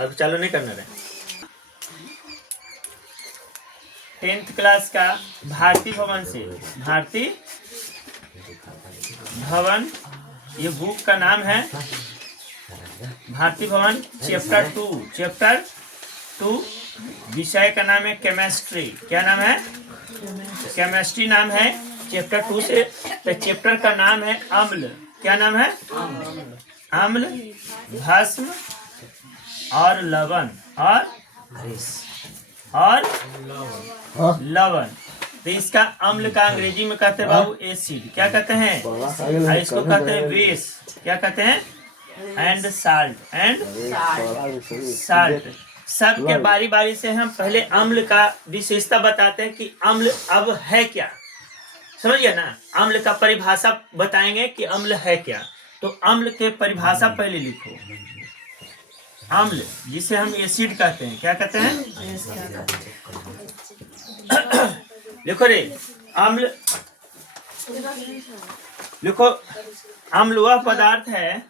अब चालू नहीं करना रहे। 10th क्लास का भारती भवन से, भारती भवन, ये बुक का नाम है भारती भवन। चैप्टर 2 विषय का नाम है केमिस्ट्री। क्या नाम है? केमिस्ट्री नाम है चैप्टर 2 से। तो चैप्टर का नाम है अम्ल। क्या नाम है? अम्ल, भस्म और लवण और लवण। तो इसका अम्ल का अंग्रेजी में कहते हैं बाबू एसिड। क्या कहते हैं? और इसको कहते हैं बेस। क्या कहते हैं? And salt. सबके बारी बारी से हम पहले अम्ल का विशेषता बताते हैं कि अम्ल अब है क्या। समझिए ना, अम्ल का परिभाषा बताएंगे कि अम्ल है क्या। तो अम्ल के परिभाषा पहले लिखो। अम्ल जिसे हम एसिड कहते हैं। क्या कहते हैं? लिखो रे, अम्ल लिखो। अम्ल वह पदार्थ है,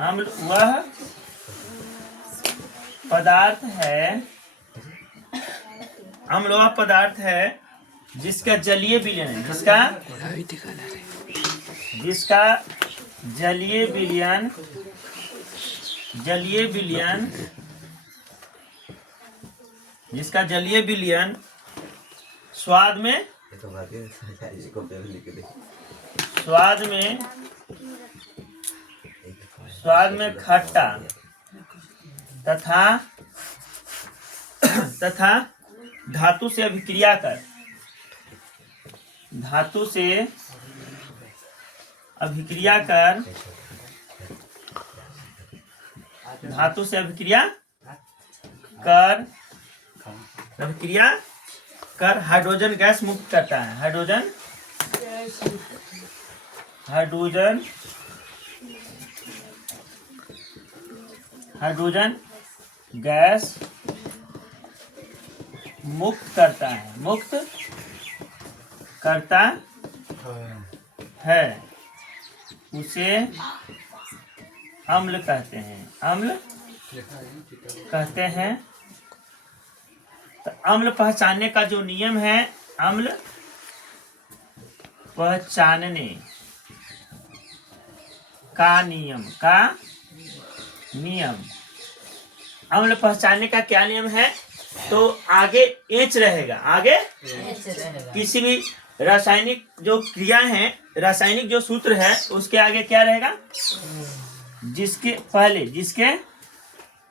अम्ल वह पदार्थ है, अम्ल वह पदार्थ है जिसका जलीय विलयन है, जिसका जलीय विलयन स्वाद में खट्टा तथा धातु से अभिक्रिया कर हाइड्रोजन गैस मुक्त करता है। हाइड्रोजन गैस मुक्त करता है, उसे अम्ल कहते हैं। तो अम्ल पहचानने का जो नियम है, अम्ल पहचानने का नियम अम्ल पहचानने का क्या नियम है? तो आगे एच रहेगा। किसी भी रासायनिक जो क्रिया है, रासायनिक जो सूत्र है, उसके आगे क्या रहेगा?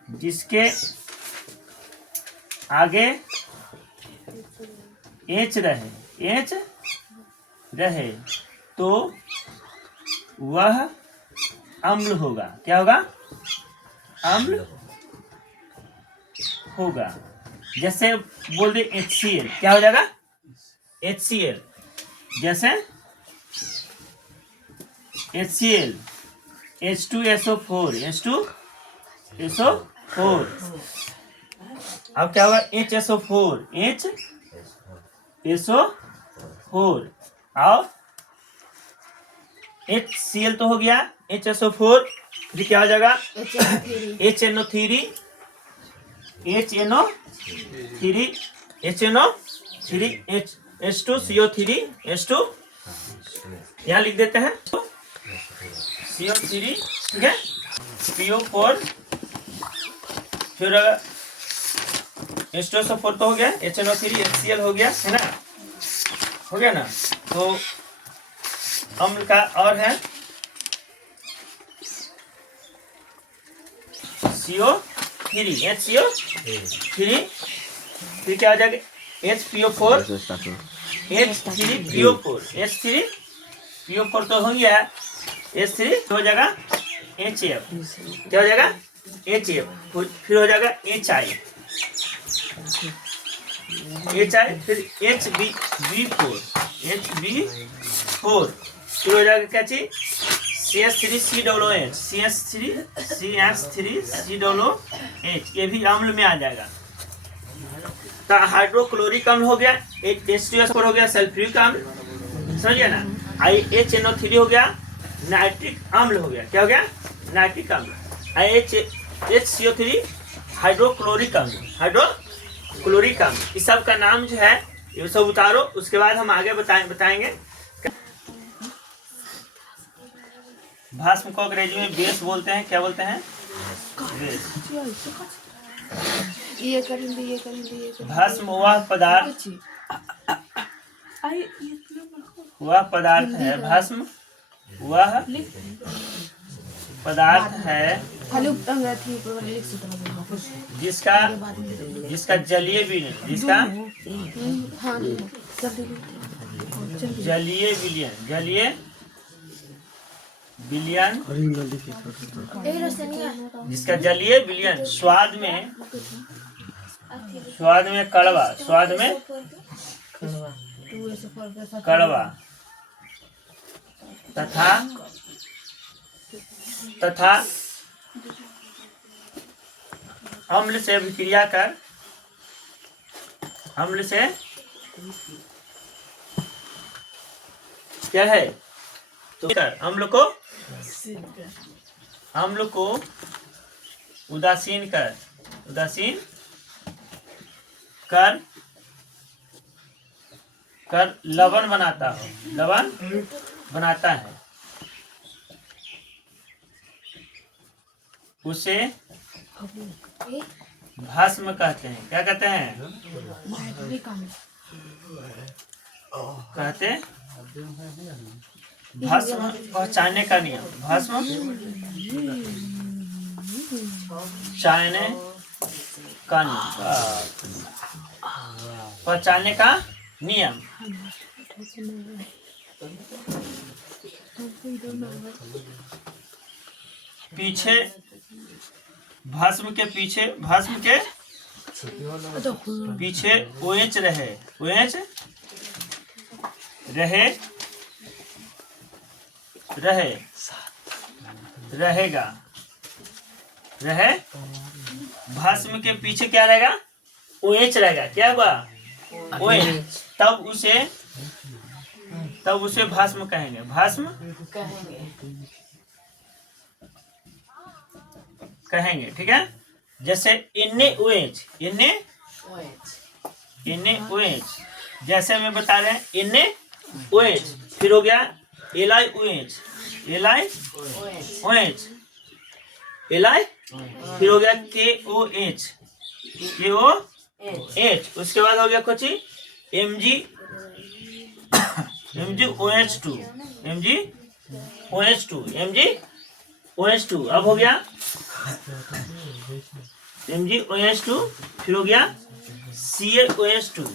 जिसके आगे एच रहे तो वह अम्ल होगा। क्या होगा? अम्ल होगा। जैसे बोल दे HCl, क्या हो जाएगा? HCl। जैसे HCl, H2SO4, अब क्या होगा? HSO4 और HCl तो हो गया। HSO4 फिर क्या हो जाएगा? HNO3, H2CO3, H2 यहाँ लिख देते हैं CO3, ठीक है। PO4 फिर H2SO4 तो हो गया, HNO3, HCl हो गया, है ना? हो गया ना? तो अम्ल का और है CO3, HCO3, फिर क्या हो जाएगा? HPO4, H3PO4 तो हो गया। H3 हो जाएगा HF, क्या हो जाएगा? HF, फिर हो जाएगा HI, फिर HBr, फिर हो जाएगा क्या चीज? CH3COOH, ये भी अम्ल में आ जाएगा। तो हाइड्रोक्लोरिक अम्ल हो गया, H2SO4 हो गया सल्फ्यूरिक अम्ल, समझ गया ना। IHNO3 हो गया नाइट्रिक अम्ल हो गया। क्या हो गया? नाइट्रिक अम्ल। HCO3 हाइड्रोक्लोरिक अम्ल। हाइड्रोक्लोरिक अम्ल। इस सब का नाम जो है ये सब उतारो, उसके बाद हम आगे बताएंगे। भस्म को अंग्रेजी में बेस बोलते हैं। क्या बोलते हैं? बेस। भस्म वह पदार्थ है, भस्म वह पदार्थ है जिसका जलीय विलयन स्वाद में कड़वा तथा अम्ल से अभिक्रिया कर क्या है? तो अम्ल को उदासीन कर लवण बनाता है। उसे भस्म कहते हैं। क्या कहते हैं? भस्म पहचानने का नियम। पहचानने का नियम। भस्म के पीछे OH रहेगा। भस्म के पीछे क्या रहेगा? OH रहेगा। क्या हुआ? OH। तब उसे भस्म कहेंगे। ठीक है। जैसे NaOH जैसे मैं बता रहे हैं NaOH, फिर हो गया LiOH, फिर हो गया KOH, उसके बाद हो गया कुछ MgOH2। अब हो गया MgOH2, फिर हो गया CaOH2,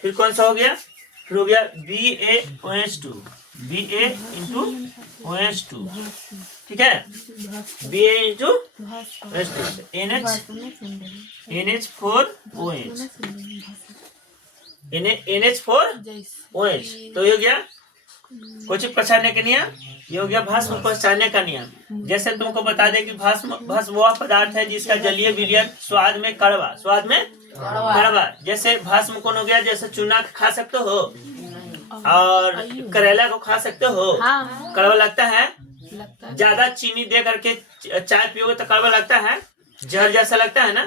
फिर कौन सा हो गया? फिर हो गया BaOH2, ठीक है। NH4OH, तो ये हो गया कुछ पहचानने का नियम। ये हो गया भस्म पहचानने का नियम। जैसे तुमको बता दे कि भस्म वह पदार्थ है जिसका जलीय विलयन स्वाद में कड़वा। जैसे भस्म कौन हो गया? जैसे चूना खा सकते हो और करेला को खा सकते हो। कड़वा लगता है। ज्यादा चीनी दे करके चाय पियोगे तो कड़वा लगता है, जहर जैसा लगता है ना।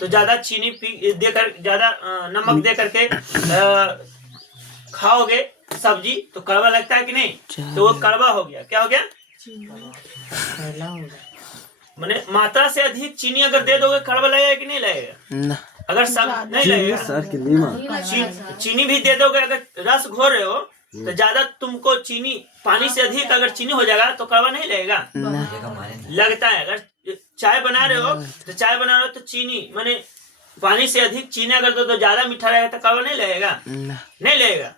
तो ज्यादा चीनी देकर, ज्यादा नमक दे करके खाओगे सब्जी तो कड़वा लगता है कि नहीं? तो वो कड़वा हो गया। क्या हो गया? माने मात्रा से अधिक चीनी अगर दे दोगे कड़वा लगेगा कि नहीं लगेगा? अगर सब नहीं लगेगा। चीनी भी दे दोगे, अगर रस घोर रहे हो तो ज्यादा तुमको चीनी, पानी से अधिक अगर चीनी हो जाएगा तो कड़वा नहीं लगेगा? लगता है। अगर चाय बना रहे हो तो चीनी माने पानी से अधिक चीनी अगर दो तो ज्यादा मीठा रहेगा तो कड़वा नहीं लगेगा? नहीं लगेगा।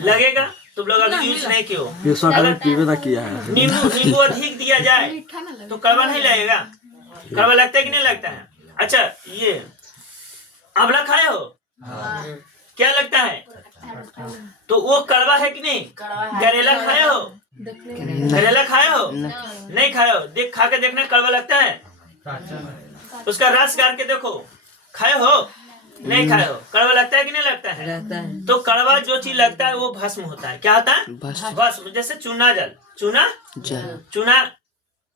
लगेगा। तुम लोग अभी यूज नहीं किए हो। नींबू अधिक दिया जाए तो कड़वा नहीं लगेगा? कड़वा लगता है कि नहीं लगता है? अच्छा, ये आंवला खाए हो? क्या लगता है? तो वो कड़वा है कि नहीं? करेला खाए हो? नहीं खाए हो? खा के देखना, कड़वा लगता है? उसका रस करके देखो। खाए हो? नहीं खाए हो। कड़वा लगता है कि नहीं लगता है? रहता है। तो कड़वा जो चीज लगता है वो भस्म होता है। क्या होता है? भस्म। जैसे चूना जल, चूना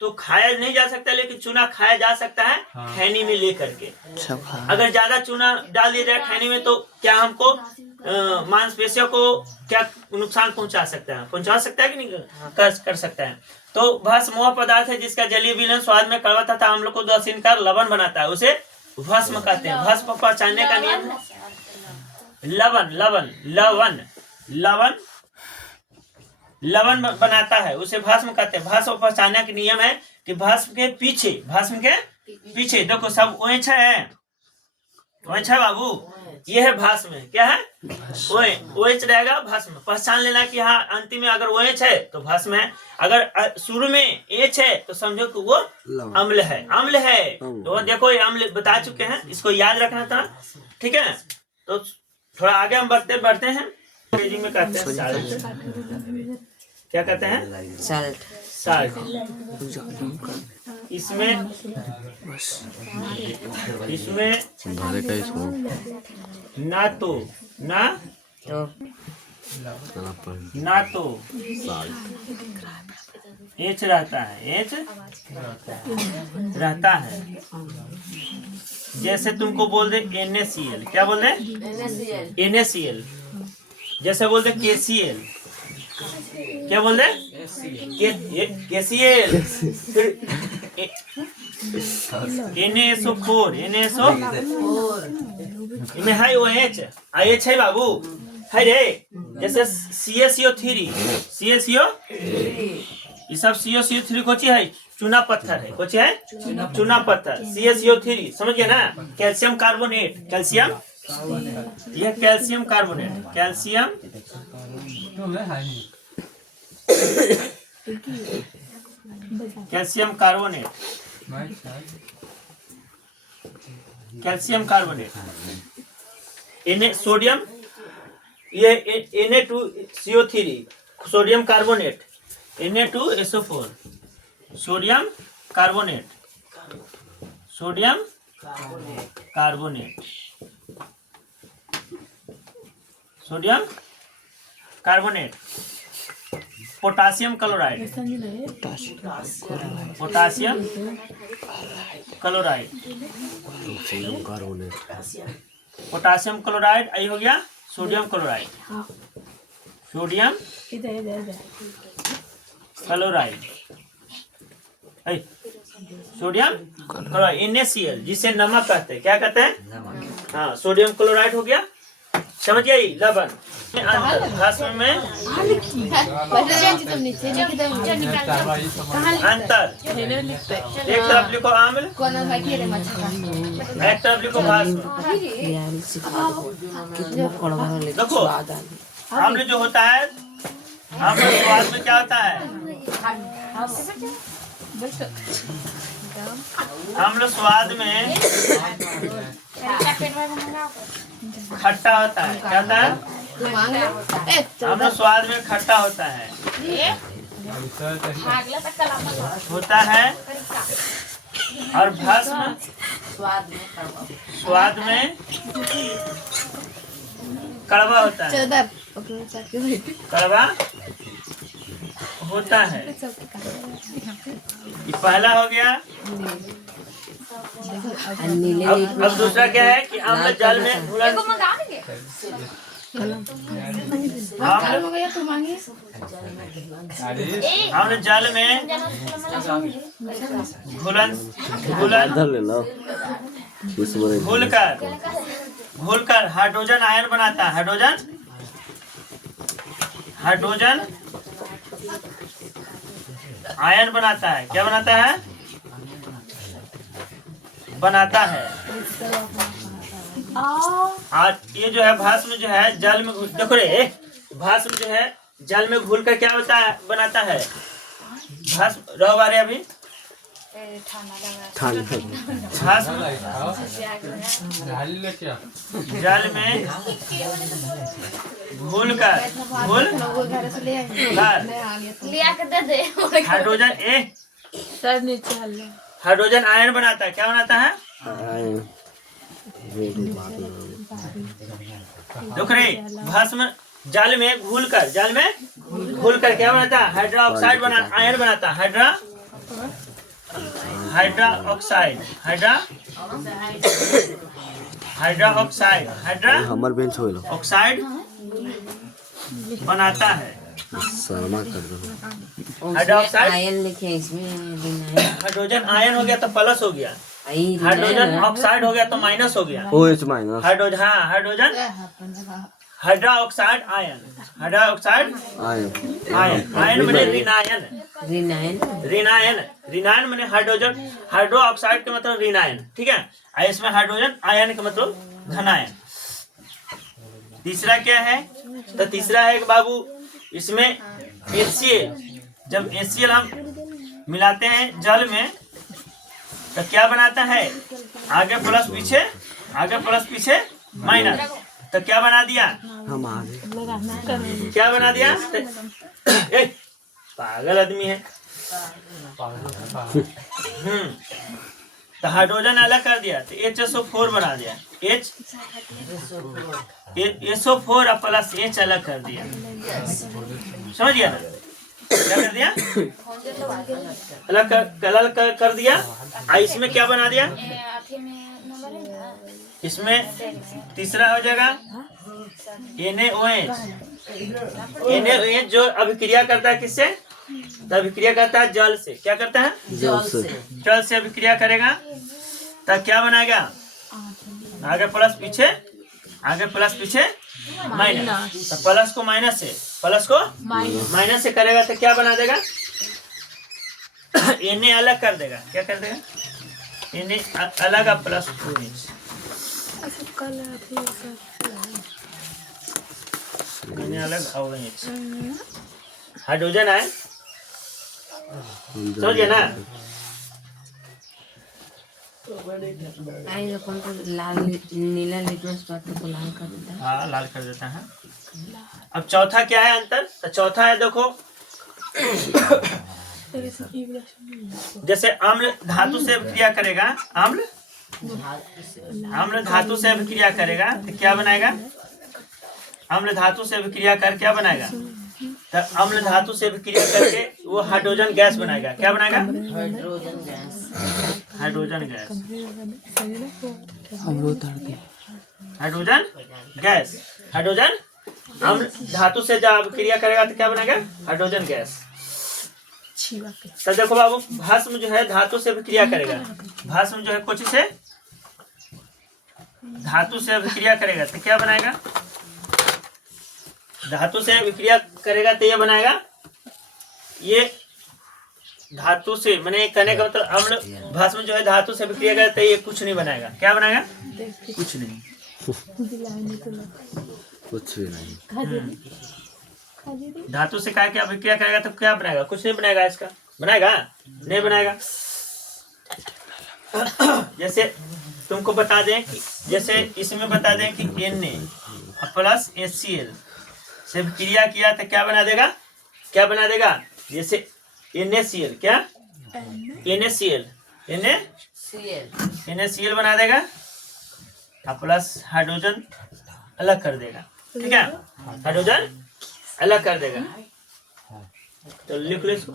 तो खाया नहीं जा सकता, लेकिन चूना खाया जा सकता है खैनी में लेकर के। अगर ज्यादा चूना डाल दिया जाए खैनी में तो क्या हमको मांसपेशियों को क्या नुकसान पहुंचा सकता है? पहुंचा सकता है कि नहीं कर सकता है। तो भस्म वह पदार्थ है जिसका जलीय विलयन स्वाद में कड़वा तथा अम्ल को उदासीनकर लवण बनाता है, उसे भस्म कहते हैं। भस्म पहचानने का नियम लवण बनाता है, उसे भस्म कहते हैं। भस्म पहचानने का नियम है कि भस्म के पीछे देखो सब ओंछ है बाबू, ये है भस्म। क्या है? ओंछ रहेगा भस्म। पहचान लेना कि हाँ अंतिम में अगर ओंछ है तो भस्म है, अगर शुरू में एच है तो समझो कि वो अम्ल है। तो देखो ये अम्ल बता चुके हैं, इसको याद रखना था। ठीक है, तो थोड़ा आगे हम बढ़ते हैं। में कहते हैं साल्ट। क्या कहते हैं? साल्ट। इसमें ना तो एच रहता है। जैसे तुमको बोल दे NaCl, क्या बोल दे? NaCl। जैसे बोल दे KCl, क्या बोल दे? KCl। फिर NaSO4 इनमें है वो एच है बाबू, है रे। जैसे CaCO3 ये सब CaCO3 कोची है? चूना पत्थर है। कोची है? चूना पत्थर। CaCO3 समझ गए ना? कैल्शियम कार्बोनेट, यह calcium carbonate, calcium carbonate. Sodium, ये Na2CO3 sodium carbonate, Na2SO4 sodium carbonate. Potassium chloride, potassium chloride आई हो गया। सोडियम क्लोराइड, NaCl जिसे नमक कहते हैं। क्या कहते हैं? हाँ, सोडियम क्लोराइड हो गया। समझ गई? लवण। भस्म में अंतर, एक तरफ लिखो अम्ल, एक तरफ लिखो भस्म। देखो अम्ल जो होता है, अम्ल स्वाद में क्या होता है? अम्ल स्वाद में खट्टा होता है। क्या होता है? अम्ल स्वाद में खट्टा होता है और भस्म स्वाद में कड़वा होता है। ये पहला हो गया। अब दूसरा क्या है कि अम्ल जल में अम्ल जल में घुलकर हाइड्रोजन आयन बनाता है। हाइड्रोजन आयन बनाता है। क्या बनाता है? और ये जो है भस्म जो है जल में देखो रे, भस्म जो है जल में घुल कर क्या होता है? बनाता है भस्म। रहो बारे अभी जल में घुलकर हाइड्रोजन आयन बनाता है। क्या बनाता है? देख रहे भस्म जल में घुल कर क्या बनाता है? हाइड्रा ऑक्साइड आयन बनाता है। हाइड्रा ऑक्साइड बनाता है। हाइड्रोक्साइड आयन लिखे इसमें, हाइड्रोजन आयन हो गया तो प्लस हो गया, हाइड्रोजन ऑक्साइड हो गया तो माइनस हो गया। हाइड्रोजन हाइड्रा ऑक्साइड आयन मैंने ऋणायन मैंने हाइड्रो ऑक्साइड के मतलब ऋणायन, ठीक है। इसमें हाइड्रोजन आयन का मतलब धनायन। तीसरा क्या है? तो तीसरा है कि बाबू इसमें HCl, जब HCl हम मिलाते हैं जल में तो क्या बनाता है? आगे प्लस पीछे माइनस, तो क्या बना दिया? क्या बना दिया? पागल आदमी है। तो हाइड्रोजन अलग कर दिया तो HSO4 बना दिया। SO4 और प्लस H अलग कर दिया, समझ गया ना? क्या कर दिया? अलग कर दिया। इसमें क्या बना दिया? इसमें तीसरा हो जाएगा NaOH जो अभिक्रिया करता है किससे? तो अभिक्रिया करता है जल से। क्या करता है? जल से अभिक्रिया करेगा तब क्या बनाएगा? आगे प्लस पीछे माइनस, तो प्लस को माइनस से करेगा तो क्या बना देगा? Na अलग कर देगा। क्या कर देगा? Na अलग प्लस 2H। अलग OH हाइड्रोजन है, समझिए ना? लाल नीला लिटमस पेपर को लाल कर देता है। हाँ, लाल कर देता है। अब चौथा क्या है अंतर? तो चौथा है देखो, जैसे अम्ल धातु से अभिक्रिया करेगा, अम्ल धातु से अभिक्रिया करेगा तो क्या बनाएगा? अम्ल धातु से अभिक्रिया कर क्या बनाएगा? तो अम्ल धातु से अभिक्रिया करके वो हाइड्रोजन गैस बनाएगा। क्या बनाएगा? Hydrogen gas. हाइड्रोजन अम्ल धातु से जब अभिक्रिया करेगा तो क्या बनेगा? Hydrogen gas. तो देखो बाबू, भस्म जो है धातु से अभिक्रिया करेगा, भस्म जो है कुछ से धातु से अभिक्रिया करेगा तो क्या बनाएगा? धातु से अभिक्रिया करेगा तो ये बनाएगा, ये धातु से मैंने कहने का मतलब अम्ल भस्म जो है धातु से अभिक्रिया करेगा तो ये कुछ नहीं बनाएगा। क्या बनाएगा? कुछ नहीं। धातु से क्या अभिक्रिया करेगा तो क्या बनाएगा? कुछ नहीं बनाएगा। इसका बनाएगा? नहीं बनाएगा। जैसे तुमको बता दें कि जैसे इसमें बता दें कि Na प्लस HCl से अभिक्रिया किया तो क्या बना देगा? जैसे NaCl, क्या? NaCl बना देगा और प्लस हाइड्रोजन अलग कर देगा, ठीक है? हाइड्रोजन अलग कर देगा। तो लिख लो इसको।